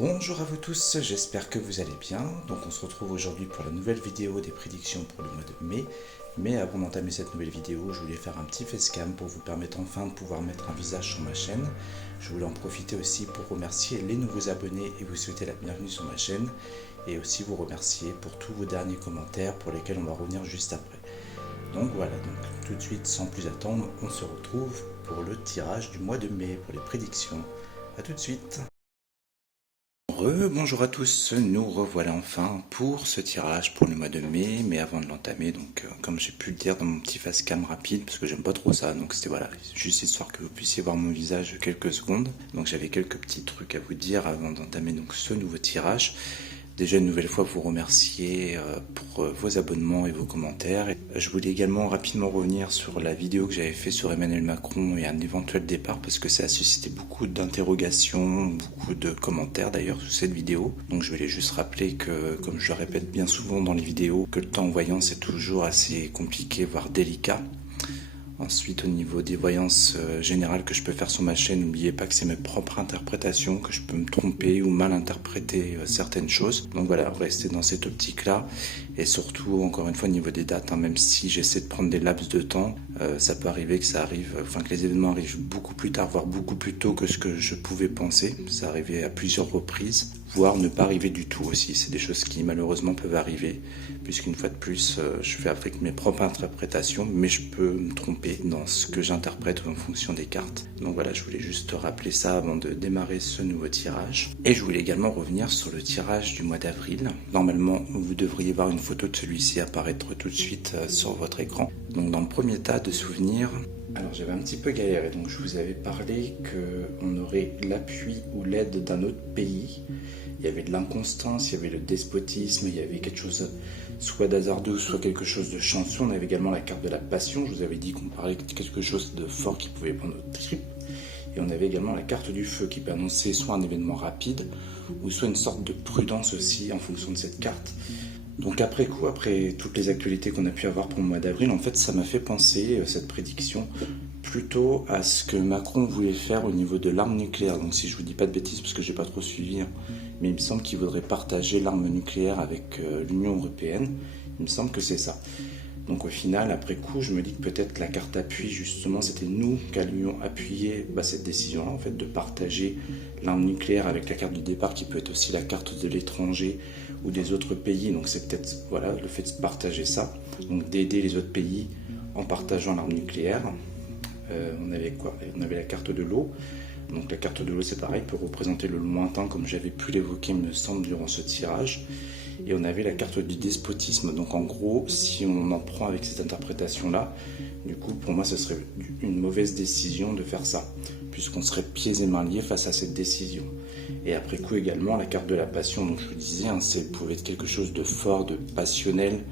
Bonjour à vous tous, j'espère que vous allez bien. Donc on se retrouve aujourd'hui pour la nouvelle vidéo des prédictions pour le mois de mai. Mais avant d'entamer cette nouvelle vidéo, je voulais faire un petit facecam pour vous permettre enfin de pouvoir mettre un visage sur ma chaîne. Je voulais en profiter aussi pour remercier les nouveaux abonnés et vous souhaiter la bienvenue sur ma chaîne. Et aussi vous remercier pour tous vos derniers commentaires pour lesquels on va revenir juste après. Donc voilà, donc tout de suite sans plus attendre, on se retrouve pour le tirage du mois de mai pour les prédictions. A tout de suite. Bonjour à tous, nous revoilà enfin pour ce tirage pour le mois de mai, mais avant de l'entamer, donc comme j'ai pu le dire dans mon petit facecam rapide, parce que j'aime pas trop ça, donc c'était voilà, juste histoire que vous puissiez voir mon visage quelques secondes. Donc j'avais quelques petits trucs à vous dire avant d'entamer donc ce nouveau tirage. Déjà une nouvelle fois vous remercier pour vos abonnements et vos commentaires. Je voulais également rapidement revenir sur la vidéo que j'avais fait sur Emmanuel Macron et un éventuel départ parce que ça a suscité beaucoup d'interrogations, beaucoup de commentaires d'ailleurs sous cette vidéo. Donc je voulais juste rappeler que, comme je le répète bien souvent dans les vidéos, que le temps en voyance est toujours assez compliqué voire délicat. Ensuite, au niveau des voyances générales que je peux faire sur ma chaîne, n'oubliez pas que c'est mes propres interprétations, que je peux me tromper ou mal interpréter certaines choses. Donc voilà, restez dans cette optique-là. Et surtout, encore une fois, au niveau des dates, même si j'essaie de prendre des laps de temps, ça peut arriver que ça arrive, que les événements arrivent beaucoup plus tard, voire beaucoup plus tôt que ce que je pouvais penser. Ça arrivait à plusieurs reprises, voire ne pas arriver du tout aussi. C'est des choses qui malheureusement peuvent arriver, puisqu'une fois de plus, je fais avec mes propres interprétations, mais je peux me tromper dans ce que j'interprète en fonction des cartes. Donc voilà, je voulais juste rappeler ça avant de démarrer ce nouveau tirage. Et je voulais également revenir sur le tirage du mois d'avril. Normalement, vous devriez voir une photo de celui-ci apparaître tout de suite sur votre écran. Donc dans le premier tas de souvenirs, alors j'avais un petit peu galéré, donc je vous avais parlé qu'on aurait l'appui ou l'aide d'un autre pays. Il y avait de l'inconstance, il y avait le despotisme, il y avait quelque chose soit d'hasardeux, soit quelque chose de chanceux. On avait également la carte de la passion, je vous avais dit qu'on parlait de quelque chose de fort qui pouvait prendre notre trip. Et on avait également la carte du feu qui peut annoncer soit un événement rapide, ou soit une sorte de prudence aussi en fonction de cette carte. Donc après coup, après toutes les actualités qu'on a pu avoir pour le mois d'avril, en fait ça m'a fait penser, cette prédiction, plutôt à ce que Macron voulait faire au niveau de l'arme nucléaire. Donc si je vous dis pas de bêtises, parce que j'ai pas trop suivi, mais il me semble qu'il voudrait partager l'arme nucléaire avec l'Union Européenne. Il me semble que c'est ça. Donc au final, après coup, je me dis que peut-être la carte appui, justement, c'était nous qui allions appuyer cette décision-là, en fait, de partager l'arme nucléaire avec la carte du départ, qui peut être aussi la carte de l'étranger ou des autres pays. Donc c'est peut-être voilà, le fait de partager ça, donc d'aider les autres pays en partageant l'arme nucléaire. On avait quoi? On avait la carte de l'eau. Donc la carte de l'eau, c'est pareil, peut représenter le lointain, comme j'avais pu l'évoquer, il me semble, durant ce tirage. Et on avait la carte du despotisme. Donc en gros, si on en prend avec cette interprétation-là, du coup, pour moi, ce serait une mauvaise décision de faire ça, puisqu'on serait pieds et mains liés face à cette décision. Et après coup également, la carte de la passion, donc je vous disais, ça pouvait être quelque chose de fort, de passionnel.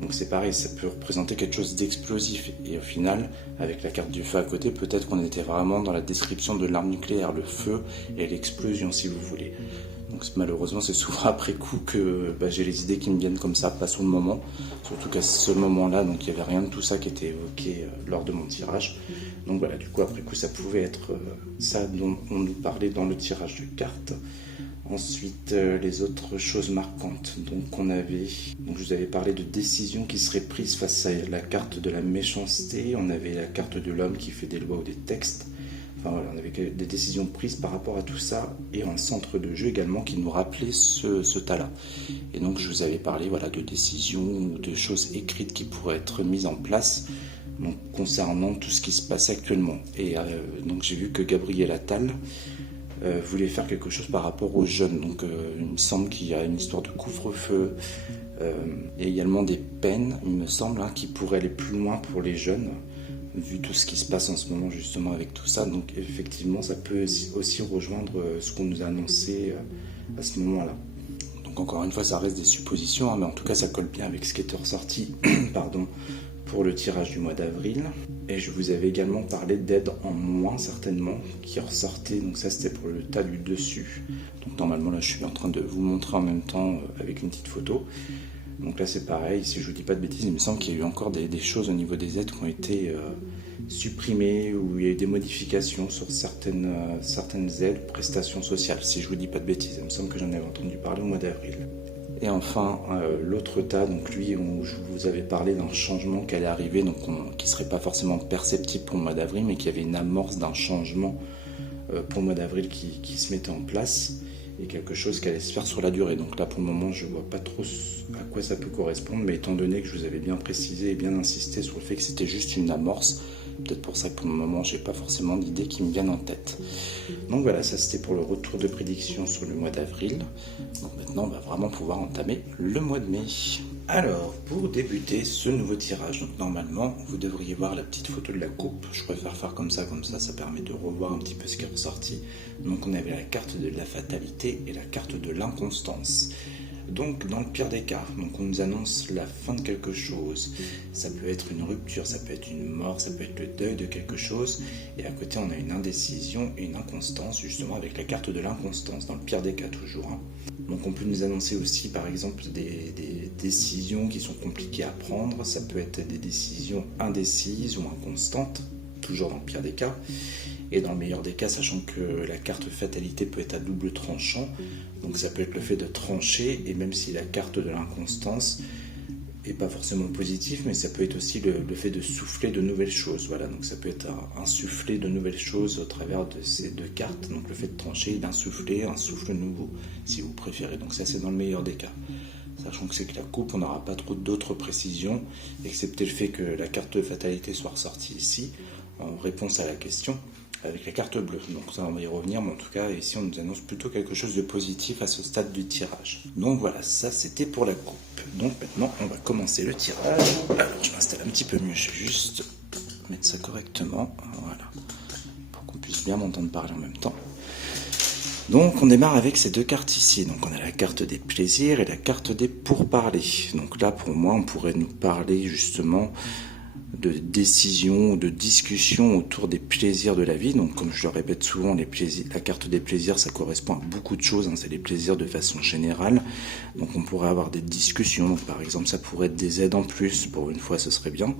Donc c'est pareil, ça peut représenter quelque chose d'explosif. Et au final, avec la carte du feu à côté, peut-être qu'on était vraiment dans la description de l'arme nucléaire, le feu et l'explosion, si vous voulez. Donc malheureusement, c'est souvent après coup que j'ai les idées qui me viennent comme ça, pas sur le moment. Surtout qu'à ce moment-là, donc il n'y avait rien de tout ça qui était évoqué lors de mon tirage. Donc voilà, du coup, après coup, ça pouvait être ça dont on nous parlait dans le tirage de cartes. Ensuite, les autres choses marquantes. Donc je vous avais parlé de décisions qui seraient prises face à la carte de la méchanceté. On avait la carte de l'homme qui fait des lois ou des textes. Enfin voilà, on avait des décisions prises par rapport à tout ça et un centre de jeu également qui nous rappelait ce tas-là. Et donc je vous avais parlé de décisions ou de choses écrites qui pourraient être mises en place donc, concernant tout ce qui se passe actuellement. Et donc j'ai vu que Gabriel Attal voulait faire quelque chose par rapport aux jeunes. Donc il me semble qu'il y a une histoire de couvre-feu et également des peines, il me semble, qui pourraient aller plus loin pour les jeunes, vu tout ce qui se passe en ce moment justement avec tout ça. Donc effectivement, ça peut aussi rejoindre ce qu'on nous a annoncé à ce moment-là. Donc encore une fois, ça reste des suppositions, mais en tout cas, ça colle bien avec ce qui était ressorti pour le tirage du mois d'avril. Et je vous avais également parlé d'aide en moins, certainement, qui ressortait. Donc ça, c'était pour le tas du dessus. Donc normalement, là, je suis en train de vous montrer en même temps avec une petite photo. Donc là, c'est pareil. Si je vous dis pas de bêtises, il me semble qu'il y a eu encore des choses au niveau des aides qui ont été supprimé ou il y a eu des modifications sur certaines aides, prestations sociales, si je vous dis pas de bêtises. Il me semble que j'en avais entendu parler au mois d'avril. Et enfin, l'autre tas, donc lui, je vous avais parlé d'un changement qui allait arriver, donc qui ne serait pas forcément perceptible pour le mois d'avril, mais qui avait une amorce d'un changement pour le mois d'avril qui se mettait en place, et quelque chose qui allait se faire sur la durée. Donc là, pour le moment, je ne vois pas trop à quoi ça peut correspondre, mais étant donné que je vous avais bien précisé et bien insisté sur le fait que c'était juste une amorce, peut-être pour ça que pour le moment, j'ai pas forcément d'idées qui me viennent en tête. Donc voilà, ça c'était pour le retour de prédiction sur le mois d'avril. Donc maintenant, on va vraiment pouvoir entamer le mois de mai. Alors, pour débuter ce nouveau tirage, donc normalement, vous devriez voir la petite photo de la coupe. Je préfère faire comme ça permet de revoir un petit peu ce qui est ressorti. Donc on avait la carte de la fatalité et la carte de l'inconstance. Donc dans le pire des cas, donc on nous annonce la fin de quelque chose. Ça peut être une rupture, ça peut être une mort, ça peut être le deuil de quelque chose. Et à côté on a une indécision et une inconstance, justement avec la carte de l'inconstance, dans le pire des cas toujours. Donc on peut nous annoncer aussi par exemple des décisions qui sont compliquées à prendre. Ça peut être des décisions indécises ou inconstantes, toujours dans le pire des cas. Et dans le meilleur des cas, sachant que la carte fatalité peut être à double tranchant, donc ça peut être le fait de trancher, et même si la carte de l'inconstance n'est pas forcément positive, mais ça peut être aussi le fait de souffler de nouvelles choses. Voilà, donc ça peut être insuffler de nouvelles choses au travers de ces deux cartes, donc le fait de trancher et d'insuffler un souffle nouveau, si vous préférez. Donc ça c'est dans le meilleur des cas. Sachant que c'est que la coupe, on n'aura pas trop d'autres précisions, excepté le fait que la carte de fatalité soit ressortie ici, en réponse à la question, avec la carte bleue. Donc ça on va y revenir, mais en tout cas ici on nous annonce plutôt quelque chose de positif à ce stade du tirage. Donc voilà, ça c'était pour la coupe. Donc maintenant on va commencer le tirage. Alors je m'installe un petit peu mieux, je vais juste mettre ça correctement, voilà, pour qu'on puisse bien m'entendre parler en même temps. Donc on démarre avec ces deux cartes ici. Donc on a la carte des plaisirs et la carte des pourparlers. Donc là pour moi on pourrait nous parler justement de décision, de discussion autour des plaisirs de la vie. Donc comme je le répète souvent, les plaisirs, la carte des plaisirs, ça correspond à beaucoup de choses, c'est les plaisirs de façon générale. Donc on pourrait avoir des discussions, donc, par exemple ça pourrait être des aides en plus, pour une fois ce serait bien.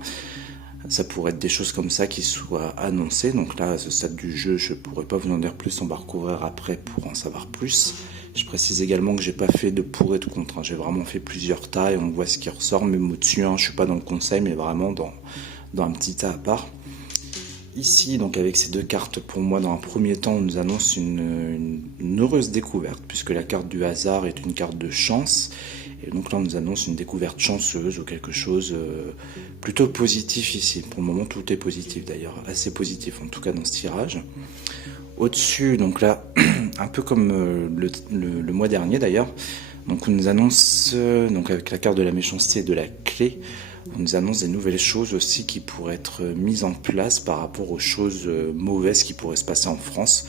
Ça pourrait être des choses comme ça qui soient annoncées. Donc là, à ce stade du jeu, je ne pourrais pas vous en dire plus, on va recouvrir après pour en savoir plus. Je précise également que j'ai pas fait de pour et de contre, j'ai vraiment fait plusieurs tas et on voit ce qui ressort, même au-dessus, je suis pas dans le conseil, mais vraiment dans un petit tas à part. Ici, donc avec ces deux cartes, pour moi, dans un premier temps, on nous annonce une heureuse découverte, puisque la carte du hasard est une carte de chance. Et donc là, on nous annonce une découverte chanceuse ou quelque chose plutôt positif ici. Pour le moment, tout est positif d'ailleurs, assez positif en tout cas dans ce tirage. Au-dessus, donc là, un peu comme le mois dernier d'ailleurs, donc on nous annonce, donc avec la carte de la méchanceté et de la clé, on nous annonce des nouvelles choses aussi qui pourraient être mises en place par rapport aux choses mauvaises qui pourraient se passer en France.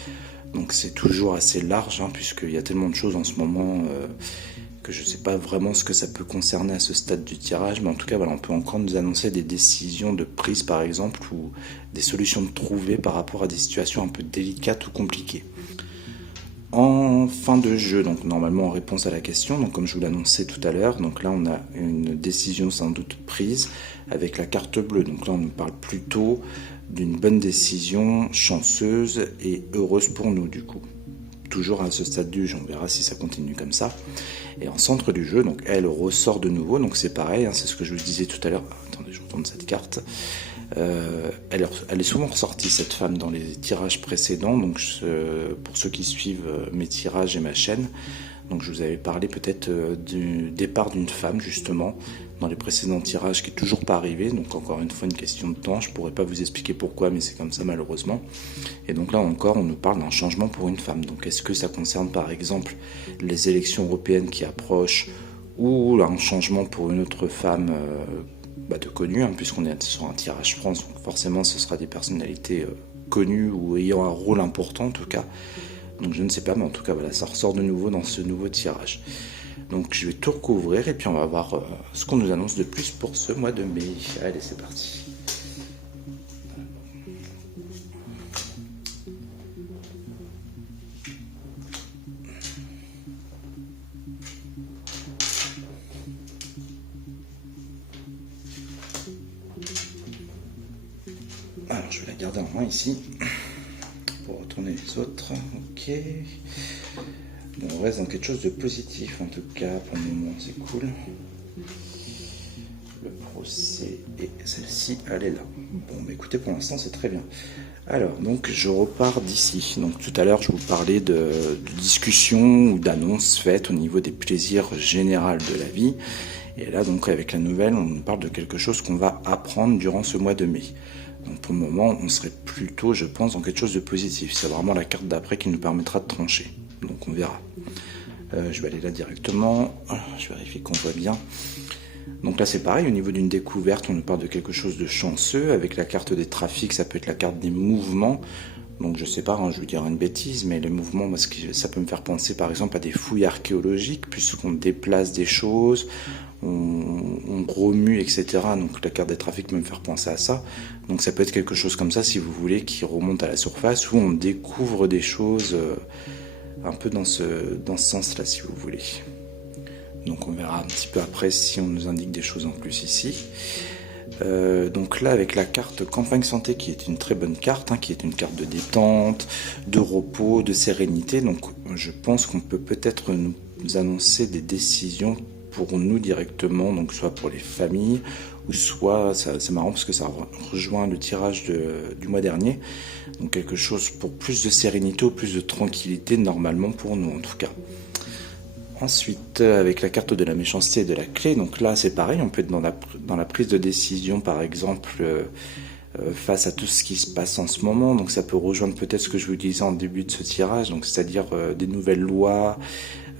Donc c'est toujours assez large, puisqu'il y a tellement de choses en ce moment que je ne sais pas vraiment ce que ça peut concerner à ce stade du tirage, mais en tout cas voilà, on peut encore nous annoncer des décisions de prise par exemple, ou des solutions de trouver par rapport à des situations un peu délicates ou compliquées. En fin de jeu, donc normalement en réponse à la question, donc comme je vous l'annonçais tout à l'heure, donc là on a une décision sans doute prise avec la carte bleue. Donc là on nous parle plutôt d'une bonne décision, chanceuse et heureuse pour nous du coup. Toujours à ce stade du jeu, on verra si ça continue comme ça. Et en centre du jeu, donc elle ressort de nouveau, donc c'est pareil, c'est ce que je vous disais tout à l'heure. Attendez, je retourne cette carte. Elle est souvent ressortie cette femme dans les tirages précédents, donc pour ceux qui suivent mes tirages et ma chaîne, donc je vous avais parlé peut-être du départ d'une femme justement dans les précédents tirages qui n'est toujours pas arrivé, donc encore une fois une question de temps, je pourrais pas vous expliquer pourquoi mais c'est comme ça malheureusement. Et donc là encore on nous parle d'un changement pour une femme, donc est-ce que ça concerne par exemple les élections européennes qui approchent ou un changement pour une autre femme de connue, puisqu'on est sur un tirage France, donc forcément ce sera des personnalités connues ou ayant un rôle important en tout cas. Donc je ne sais pas, mais en tout cas voilà, ça ressort de nouveau dans ce nouveau tirage. Donc je vais tout recouvrir et puis on va voir ce qu'on nous annonce de plus pour ce mois de mai. Allez, c'est parti. Alors je je vais la garder en main ici pour retourner les autres. Ok. Bon, on reste dans quelque chose de positif en tout cas pour le moment, c'est cool. Le procès et celle-ci, elle est là. Bon, bah écoutez, pour l'instant c'est très bien. Alors, donc je repars d'ici. Donc tout à l'heure, je vous parlais de discussions ou d'annonces faites au niveau des plaisirs généraux de la vie. Et là, donc avec la nouvelle, on nous parle de quelque chose qu'on va apprendre durant ce mois de mai. Donc pour le moment, on serait plutôt, je pense, dans quelque chose de positif. C'est vraiment la carte d'après qui nous permettra de trancher. Donc on verra. Je vais aller là directement. Je vérifie qu'on voit bien. Donc là c'est pareil, au niveau d'une découverte, on nous parle de quelque chose de chanceux. Avec la carte des trafics, ça peut être la carte des mouvements. Donc je sais pas, hein, je vais dire une bêtise, mais les mouvements, parce que ça peut me faire penser par exemple à des fouilles archéologiques, puisqu'on déplace des choses, on remue, etc. Donc la carte des trafics peut me faire penser à ça. Donc ça peut être quelque chose comme ça, si vous voulez, qui remonte à la surface, où on découvre des choses un peu dans ce sens-là, si vous voulez. Donc on verra un petit peu après si on nous indique des choses en plus ici. Donc là avec la carte campagne santé qui est une très bonne carte, hein, qui est une carte de détente, de repos, de sérénité. Donc je pense qu'on peut peut-être nous annoncer des décisions pour nous directement, donc soit pour les familles, ou soit, c'est marrant parce que ça rejoint le tirage du mois dernier, donc quelque chose pour plus de sérénité ou plus de tranquillité normalement pour nous en tout cas. Ensuite, avec la carte de la méchanceté et de la clé, donc là c'est pareil, on peut être dans la prise de décision par exemple face à tout ce qui se passe en ce moment, donc ça peut rejoindre peut-être ce que je vous disais en début de ce tirage, donc c'est-à-dire des nouvelles lois,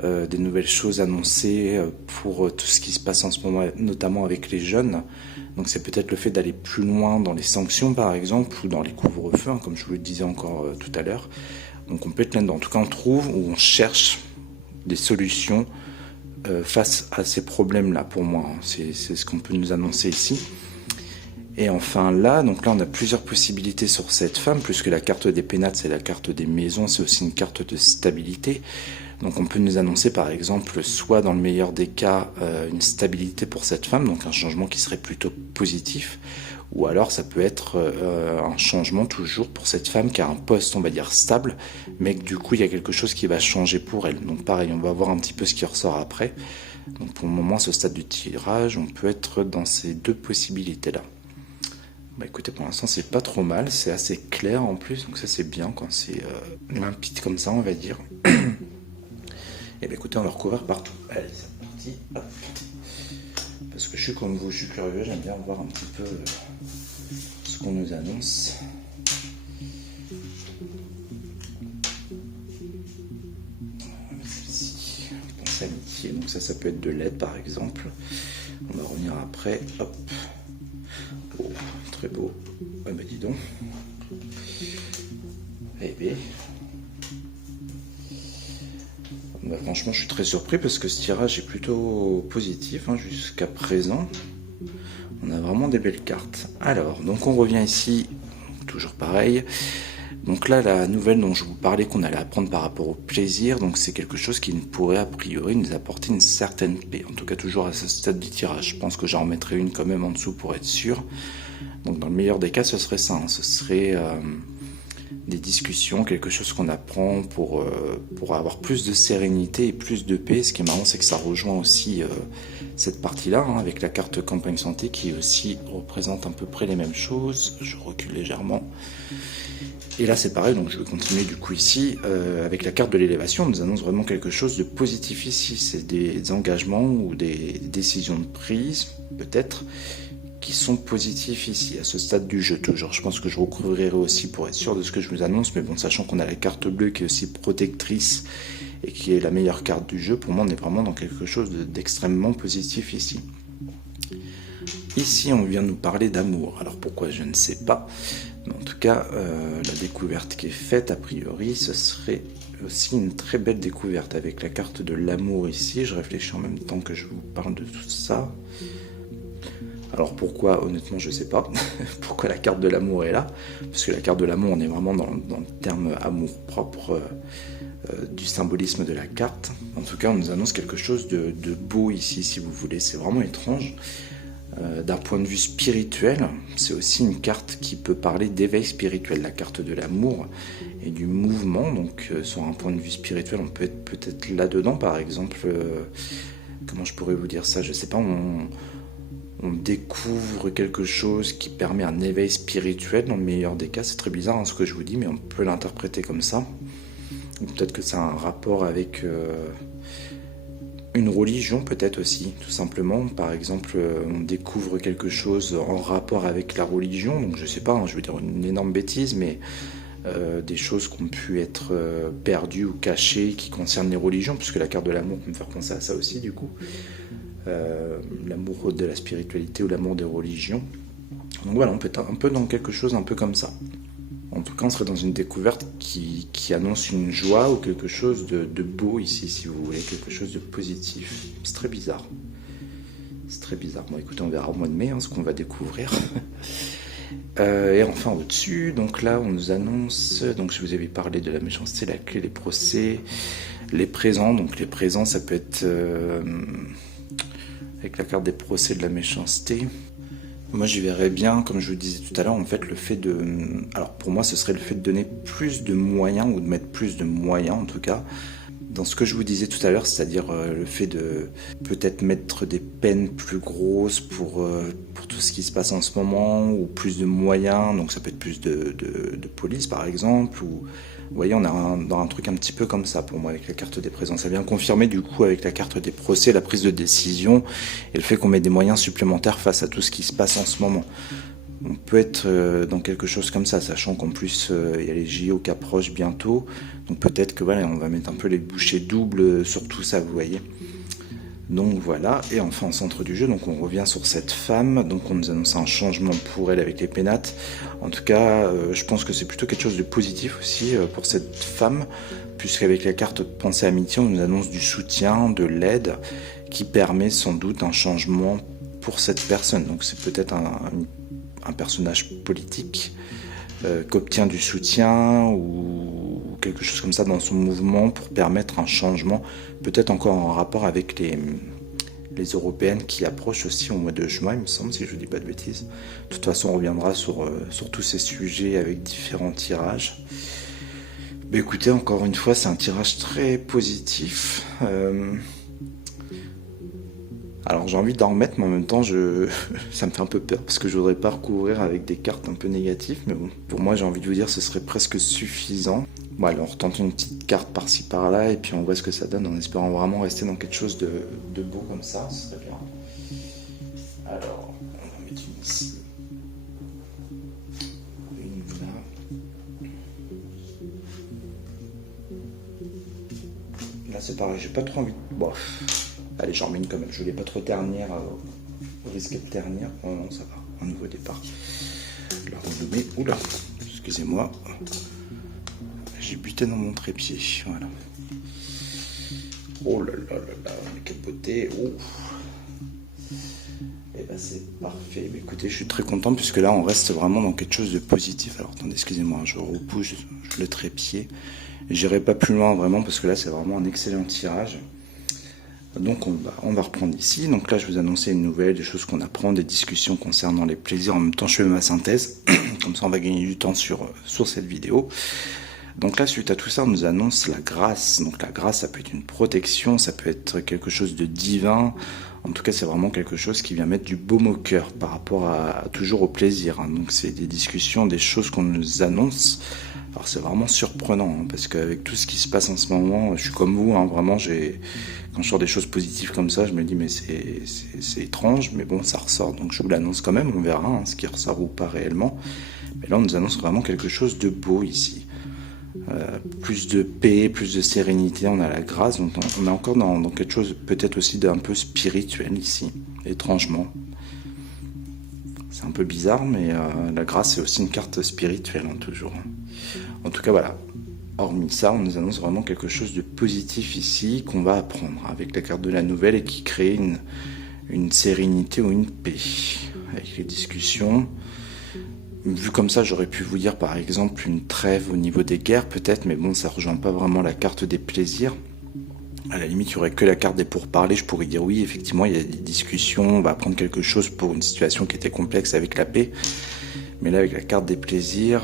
des nouvelles choses annoncées pour tout ce qui se passe en ce moment, notamment avec les jeunes. Donc c'est peut-être le fait d'aller plus loin dans les sanctions par exemple, ou dans les couvre-feux, hein, comme je vous le disais encore tout à l'heure. Donc on peut être là-dedans, en tout cas on trouve ou on cherche des solutions face à ces problèmes-là pour moi. C'est ce qu'on peut nous annoncer ici. Et enfin là, donc là on a plusieurs possibilités sur cette femme, puisque la carte des pénates c'est la carte des maisons, c'est aussi une carte de stabilité. Donc on peut nous annoncer par exemple, soit dans le meilleur des cas, une stabilité pour cette femme, donc un changement qui serait plutôt positif, ou alors ça peut être un changement toujours pour cette femme qui a un poste, on va dire, stable, mais que du coup il y a quelque chose qui va changer pour elle. Donc pareil, on va voir un petit peu ce qui ressort après. Donc pour le moment, à ce stade du tirage, on peut être dans ces deux possibilités-là. Bah écoutez, pour l'instant c'est pas trop mal, c'est assez clair en plus, donc ça c'est bien quand c'est limpide comme ça, on va dire. Et bien écoutez, on va recouvrir partout. Allez, c'est parti. Hop. Parce que je suis comme vous, je suis curieux, j'aime bien voir un petit peu ce qu'on nous annonce. Celle-ci, pense amitié, donc ça peut être de l'aide par exemple. On va revenir après. Hop. Oh, très beau. Ouais, bah dis donc. Eh bien. Bah, franchement, je suis très surpris parce que ce tirage est plutôt positif hein, jusqu'à présent. On a vraiment des belles cartes. Alors, donc on revient ici, toujours pareil. Donc là, la nouvelle dont je vous parlais qu'on allait apprendre par rapport au plaisir, donc c'est quelque chose qui ne pourrait a priori nous apporter une certaine paix. En tout cas, toujours à ce stade du tirage. Je pense que j'en remettrai une quand même en dessous pour être sûr. Donc dans le meilleur des cas, ce serait ça. Hein. Ce serait des discussions, quelque chose qu'on apprend pour avoir plus de sérénité et plus de paix. Ce qui est marrant, c'est que ça rejoint aussi cette partie-là, hein, avec la carte campagne santé qui aussi représente à peu près les mêmes choses. Je recule légèrement. Et là c'est pareil, donc je vais continuer du coup ici, avec la carte de l'élévation, on nous annonce vraiment quelque chose de positif ici. C'est des engagements ou des décisions de prise, peut-être, qui sont positifs ici, à ce stade du jeu toujours. Je pense que je recouvrirai aussi pour être sûr de ce que je vous annonce, mais bon, sachant qu'on a la carte bleue qui est aussi protectrice et qui est la meilleure carte du jeu, pour moi on est vraiment dans quelque chose d'extrêmement positif ici. Ici on vient nous parler d'amour, alors pourquoi je ne sais pas, mais en tout cas la découverte qui est faite a priori ce serait aussi une très belle découverte avec la carte de l'amour ici. Je réfléchis en même temps que je vous parle de tout ça. Alors pourquoi, honnêtement je sais pas, pourquoi la carte de l'amour est là, parce que la carte de l'amour on est vraiment dans le terme amour propre du symbolisme de la carte. En tout cas on nous annonce quelque chose de beau ici si vous voulez, c'est vraiment étrange. D'un point de vue spirituel, c'est aussi une carte qui peut parler d'éveil spirituel, la carte de l'amour et du mouvement. Donc sur un point de vue spirituel, on peut être peut-être là-dedans, par exemple, comment je pourrais vous dire ça, je sais pas, on découvre quelque chose qui permet un éveil spirituel, dans le meilleur des cas. C'est très bizarre ce que je vous dis, mais on peut l'interpréter comme ça. Ou peut-être que ça a un rapport avec une religion, peut-être aussi, tout simplement. Par exemple, on découvre quelque chose en rapport avec la religion, donc je sais pas, je veux dire une énorme bêtise, mais des choses qui ont pu être perdues ou cachées qui concernent les religions, puisque la carte de l'amour peut me faire penser à ça aussi, du coup. L'amour de la spiritualité ou l'amour des religions. Donc voilà, on peut être un peu dans quelque chose un peu comme ça. En tout cas, on serait dans une découverte qui annonce une joie ou quelque chose de beau ici, si vous voulez, quelque chose de positif. C'est très bizarre. C'est très bizarre. Bon, écoutez, on verra au mois de mai ce qu'on va découvrir. Et enfin, au-dessus, donc là, on nous annonce, donc je vous avais parlé de la méchanceté, la clé, les procès, les présents. Donc les présents, ça peut être avec la carte des procès de la méchanceté. Moi, j'y verrais bien, comme je vous disais tout à l'heure, en fait, le fait de... Alors, pour moi, ce serait le fait de donner plus de moyens, ou de mettre plus de moyens, en tout cas, dans ce que je vous disais tout à l'heure, c'est-à-dire le fait de peut-être mettre des peines plus grosses pour tout ce qui se passe en ce moment, ou plus de moyens, donc ça peut être plus de police, par exemple, ou... Vous voyez, on est dans un truc un petit peu comme ça pour moi avec la carte des présents. Ça vient confirmer du coup avec la carte des procès, la prise de décision et le fait qu'on met des moyens supplémentaires face à tout ce qui se passe en ce moment. On peut être dans quelque chose comme ça, sachant qu'en plus il y a les JO qui approchent bientôt. Donc peut-être que voilà, on va mettre un peu les bouchées doubles sur tout ça, vous voyez. Donc voilà, et enfin au centre du jeu, donc on revient sur cette femme, donc on nous annonce un changement pour elle avec les pénates. En tout cas, je pense que c'est plutôt quelque chose de positif aussi pour cette femme, puisqu'avec la carte Pensée Amitié, on nous annonce du soutien, de l'aide, qui permet sans doute un changement pour cette personne. Donc c'est peut-être un personnage politique qui obtient du soutien ou quelque chose comme ça dans son mouvement pour permettre un changement, peut-être encore en rapport avec les européennes qui approchent aussi au mois de juin, il me semble, si je ne dis pas de bêtises. De toute façon, on reviendra sur tous ces sujets avec différents tirages. Mais écoutez, encore une fois, c'est un tirage très positif. Alors j'ai envie d'en remettre, mais en même temps, ça me fait un peu peur parce que je voudrais pas recouvrir avec des cartes un peu négatives. Mais bon, pour moi, j'ai envie de vous dire, ce serait presque suffisant. Bon, allez, on retente une petite carte par-ci par-là et puis on voit ce que ça donne en espérant vraiment rester dans quelque chose de beau comme ça. Ce serait bien. Alors, on va mettre une ici. Une là. Là, c'est pareil, j'ai pas trop envie de... Bon. Allez, j'en remets une quand même. Je voulais pas trop ternir, au risque de ternir. Oh non, ça va. Un nouveau départ. Là, on le met. Oula, excusez-moi. J'ai buté dans mon trépied. Voilà. Oh là là là là, mais quelle beauté. Oh. Et ben c'est parfait. Mais écoutez, je suis très content puisque là, on reste vraiment dans quelque chose de positif. Alors, attendez, excusez-moi, je repousse le trépied. J'irai pas plus loin vraiment parce que là, c'est vraiment un excellent tirage. Donc on va reprendre ici. Donc là je vous annonçais une nouvelle, des choses qu'on apprend, des discussions concernant les plaisirs. En même temps je fais ma synthèse, comme ça on va gagner du temps sur cette vidéo. Donc là suite à tout ça on nous annonce la grâce. Donc la grâce ça peut être une protection, ça peut être quelque chose de divin. En tout cas c'est vraiment quelque chose qui vient mettre du baume au cœur par rapport toujours au plaisir. Donc c'est des discussions, des choses qu'on nous annonce. Alors c'est vraiment surprenant parce qu'avec tout ce qui se passe en ce moment, je suis comme vous, vraiment quand je sors des choses positives comme ça, je me dis mais c'est étrange, mais bon ça ressort, donc je vous l'annonce quand même, on verra ce qui ressort ou pas réellement. Mais là on nous annonce vraiment quelque chose de beau ici. Plus de paix, plus de sérénité, on a la grâce, donc on est encore dans quelque chose peut-être aussi d'un peu spirituel ici, étrangement. C'est un peu bizarre, mais la grâce c'est aussi une carte spirituelle toujours. En tout cas voilà, hormis ça, on nous annonce vraiment quelque chose de positif ici qu'on va apprendre avec la carte de la nouvelle et qui crée une sérénité ou une paix avec les discussions. Vu comme ça, j'aurais pu vous dire par exemple une trêve au niveau des guerres peut-être, mais bon, ça rejoint pas vraiment la carte des plaisirs. À la limite, il n'y aurait que la carte des pourparlers, je pourrais dire oui, effectivement, il y a des discussions, on va apprendre quelque chose pour une situation qui était complexe avec la paix. Mais là, avec la carte des plaisirs,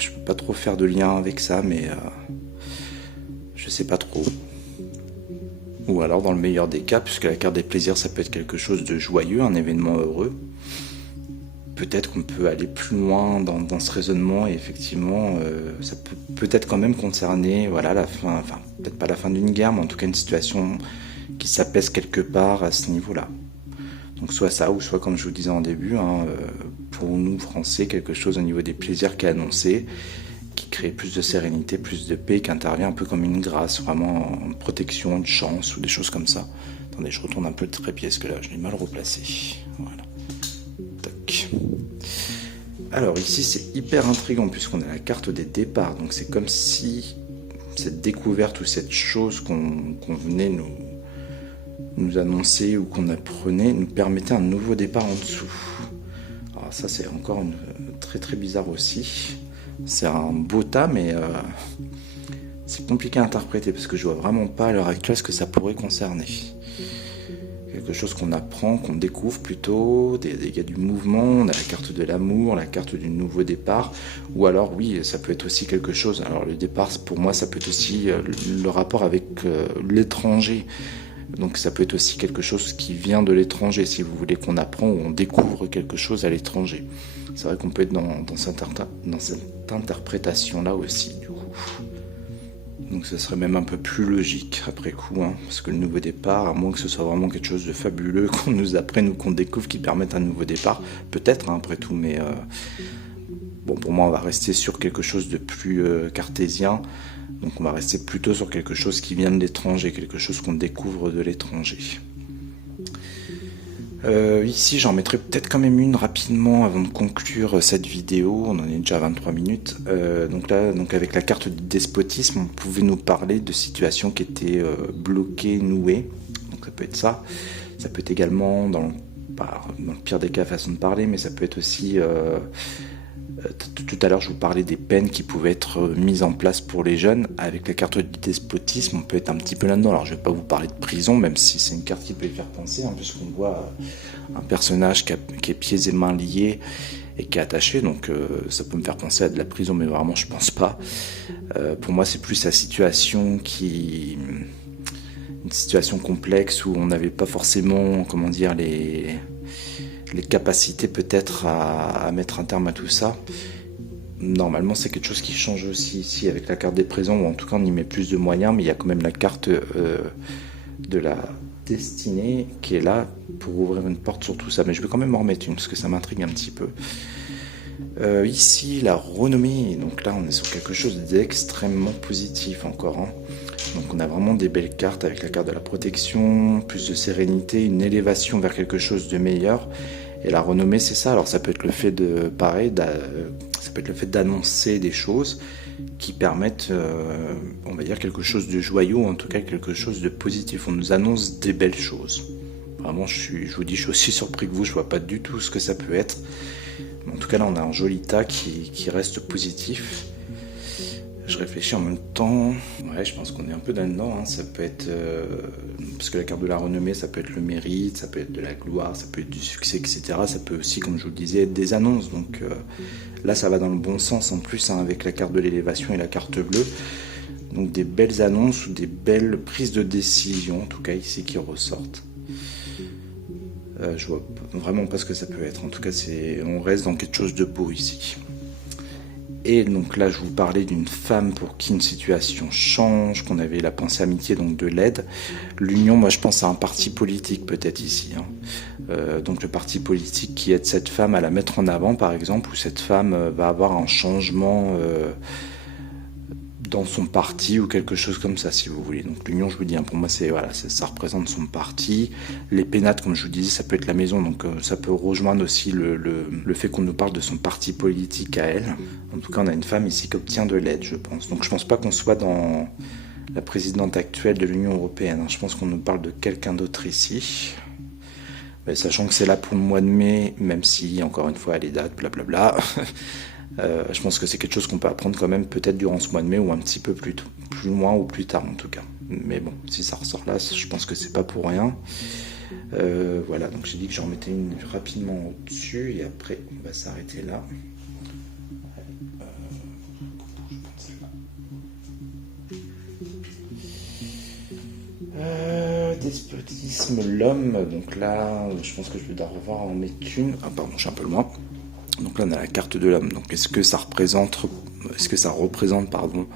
je peux pas trop faire de lien avec ça, mais je sais pas trop. Ou alors, dans le meilleur des cas, puisque la carte des plaisirs, ça peut être quelque chose de joyeux, un événement heureux. Peut-être qu'on peut aller plus loin dans ce raisonnement et effectivement, ça peut peut-être quand même concerner, voilà, la fin, enfin, peut-être pas la fin d'une guerre, mais en tout cas une situation qui s'apaise quelque part à ce niveau-là. Donc soit ça, ou soit comme je vous disais en début, pour nous Français, quelque chose au niveau des plaisirs qui est annoncé, qui crée plus de sérénité, plus de paix, qui intervient un peu comme une grâce, vraiment en protection, de chance ou des choses comme ça. Attendez, je retourne un peu le trépied parce que là je l'ai mal replacé. Voilà. Tac. Alors ici c'est hyper intriguant puisqu'on a la carte des départs, donc c'est comme si cette découverte ou cette chose qu'on venait nous annoncer ou qu'on apprenait nous permettait un nouveau départ en dessous. Alors ça c'est encore très très bizarre aussi. C'est un beau tas mais c'est compliqué à interpréter parce que je vois vraiment pas à l'heure actuelle ce que ça pourrait concerner. Quelque chose qu'on apprend, qu'on découvre plutôt, il y a du mouvement, on a la carte de l'amour, la carte du nouveau départ, ou alors oui, ça peut être aussi quelque chose, alors le départ pour moi ça peut être aussi le rapport avec l'étranger, donc ça peut être aussi quelque chose qui vient de l'étranger, si vous voulez qu'on apprend ou on découvre quelque chose à l'étranger. C'est vrai qu'on peut être dans cette interprétation-là aussi, du coup. Donc ça serait même un peu plus logique après coup, parce que le nouveau départ, à moins que ce soit vraiment quelque chose de fabuleux qu'on nous apprenne ou qu'on découvre qui permette un nouveau départ, peut-être après tout, mais bon, pour moi on va rester sur quelque chose de plus cartésien, donc on va rester plutôt sur quelque chose qui vient de l'étranger, quelque chose qu'on découvre de l'étranger. Ici j'en mettrai peut-être quand même une rapidement avant de conclure cette vidéo, on en est déjà à 23 minutes. Donc là, avec la carte du despotisme, on pouvait nous parler de situations qui étaient bloquées, nouées, donc ça peut être ça. Ça peut être également, dans le pire des cas, façon de parler, mais ça peut être aussi... tout à l'heure je vous parlais des peines qui pouvaient être mises en place pour les jeunes. Avec la carte du despotisme on peut être un petit peu là-dedans. Alors je ne vais pas vous parler de prison, même si c'est une carte qui peut y faire penser, puisqu'on voit un personnage qui est pieds et mains liés et qui est attaché, donc ça peut me faire penser à de la prison, mais vraiment je pense pas. Pour moi c'est plus la situation une situation complexe où on n'avait pas forcément, comment dire, les capacités peut-être à mettre un terme à tout ça. Normalement c'est quelque chose qui change aussi ici avec la carte des présents, ou en tout cas on y met plus de moyens, mais il y a quand même la carte de la destinée qui est là pour ouvrir une porte sur tout ça. Mais je vais quand même en remettre une parce que ça m'intrigue un petit peu. Ici la renommée, donc là on est sur quelque chose d'extrêmement positif encore, Donc on a vraiment des belles cartes avec la carte de la protection, plus de sérénité, une élévation vers quelque chose de meilleur. Et la renommée c'est ça, alors ça peut être le fait de, pareil, ça peut être le fait d'annoncer des choses qui permettent, on va dire, quelque chose de joyeux, ou en tout cas quelque chose de positif. On nous annonce des belles choses. Vraiment, je vous dis, je suis aussi surpris que vous, je vois pas du tout ce que ça peut être. Mais en tout cas là on a un joli tas qui reste positif. Je réfléchis en même temps. Ouais, je pense qu'on est un peu là-dedans. Ça peut être... parce que la carte de la renommée, ça peut être le mérite, ça peut être de la gloire, ça peut être du succès, etc. Ça peut aussi, comme je vous le disais, être des annonces. Donc là, ça va dans le bon sens en plus, avec la carte de l'élévation et la carte bleue. Donc des belles annonces ou des belles prises de décision, en tout cas ici, qui ressortent. Je vois vraiment pas ce que ça peut être. En tout cas, on reste dans quelque chose de beau ici. Et donc là, je vous parlais d'une femme pour qui une situation change, qu'on avait la pensée amitié, donc de l'aide. L'union, moi je pense à un parti politique peut-être ici. Donc le parti politique qui aide cette femme à la mettre en avant, par exemple, où cette femme va avoir un changement dans son parti ou quelque chose comme ça, si vous voulez. Donc l'union, je vous dis, pour moi, ça représente son parti. Les pénates, comme je vous disais, ça peut être la maison, donc ça peut rejoindre aussi le fait qu'on nous parle de son parti politique à elle. En tout cas, on a une femme ici qui obtient de l'aide, je pense. Donc je pense pas qu'on soit dans la présidente actuelle de l'Union européenne. Je pense qu'on nous parle de quelqu'un d'autre ici. Mais sachant que c'est là pour le mois de mai, même si, encore une fois, les dates, blablabla... je pense que c'est quelque chose qu'on peut apprendre quand même peut-être durant ce mois de mai ou un petit peu plus loin ou plus tard en tout cas. Mais bon, si ça ressort là, je pense que c'est pas pour rien. Voilà, donc j'ai dit que j'en mettais une rapidement au-dessus et après on va s'arrêter là. Despotisme, l'homme, donc là, je pense que je vais devoir revoir en mettre une. Ah pardon, je suis un peu loin. Donc là, on a la carte de l'homme. Donc est-ce que ça représente, pardon,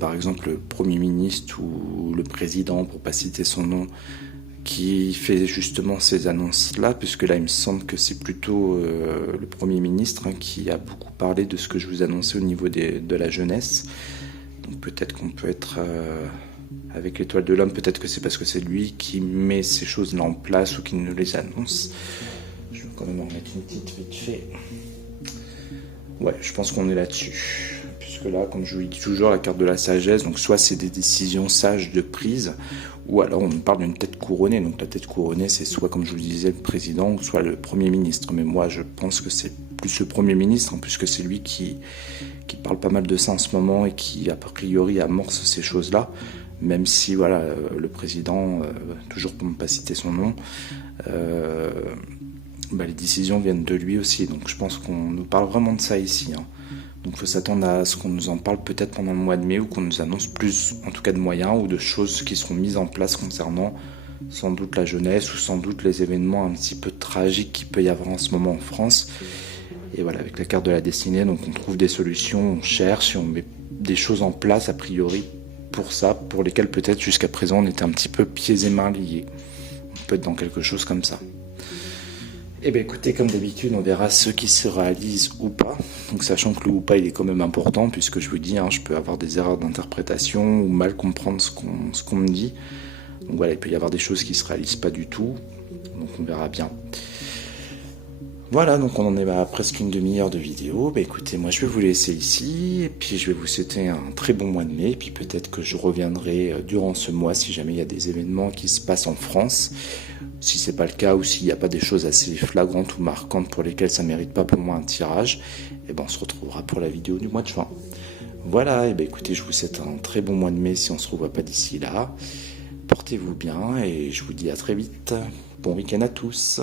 par exemple le Premier ministre ou le président, pour pas citer son nom, qui fait justement ces annonces-là, puisque là, il me semble que c'est plutôt le Premier ministre qui a beaucoup parlé de ce que je vous annonçais au niveau de la jeunesse. Donc peut-être qu'on peut être avec l'étoile de l'homme, peut-être que c'est parce que c'est lui qui met ces choses-là en place ou qui nous les annonce. Je vais quand même en mettre une petite vite fait. Ouais, je pense qu'on est là-dessus. Puisque là, comme je vous dis toujours, la carte de la sagesse, donc soit c'est des décisions sages de prise, ou alors on parle d'une tête couronnée. Donc la tête couronnée, c'est soit, comme je vous disais, le président, ou soit le Premier ministre. Mais moi, je pense que c'est plus le Premier ministre, puisque c'est lui qui parle pas mal de ça en ce moment et qui, a priori, amorce ces choses-là. Même si, voilà, le président, toujours pour ne pas citer son nom, les décisions viennent de lui aussi. Donc je pense qu'on nous parle vraiment de ça ici. Donc il faut s'attendre à ce qu'on nous en parle peut-être pendant le mois de mai ou qu'on nous annonce plus, en tout cas de moyens ou de choses qui seront mises en place concernant sans doute la jeunesse ou sans doute les événements un petit peu tragiques qu'il peut y avoir en ce moment en France. Et voilà, avec la carte de la destinée, donc on trouve des solutions, on cherche et on met des choses en place a priori pour ça, pour lesquelles peut-être jusqu'à présent on était un petit peu pieds et mains liés. On peut être dans quelque chose comme ça. Eh bien écoutez, comme d'habitude, on verra ce qui se réalise ou pas. Donc sachant que le ou pas, il est quand même important, puisque je vous dis, je peux avoir des erreurs d'interprétation ou mal comprendre ce qu'on me dit. Donc voilà, il peut y avoir des choses qui se réalisent pas du tout. Donc on verra bien. Voilà, donc on en est à presque une demi-heure de vidéo. Écoutez, moi je vais vous laisser ici, et puis je vais vous souhaiter un très bon mois de mai, et puis peut-être que je reviendrai durant ce mois si jamais il y a des événements qui se passent en France. Si c'est pas le cas ou s'il n'y a pas des choses assez flagrantes ou marquantes pour lesquelles ça mérite pas pour moi un tirage, on se retrouvera pour la vidéo du mois de juin. Voilà, écoutez, je vous souhaite un très bon mois de mai si on se revoit pas d'ici là. Portez-vous bien et je vous dis à très vite. Bon week-end à tous.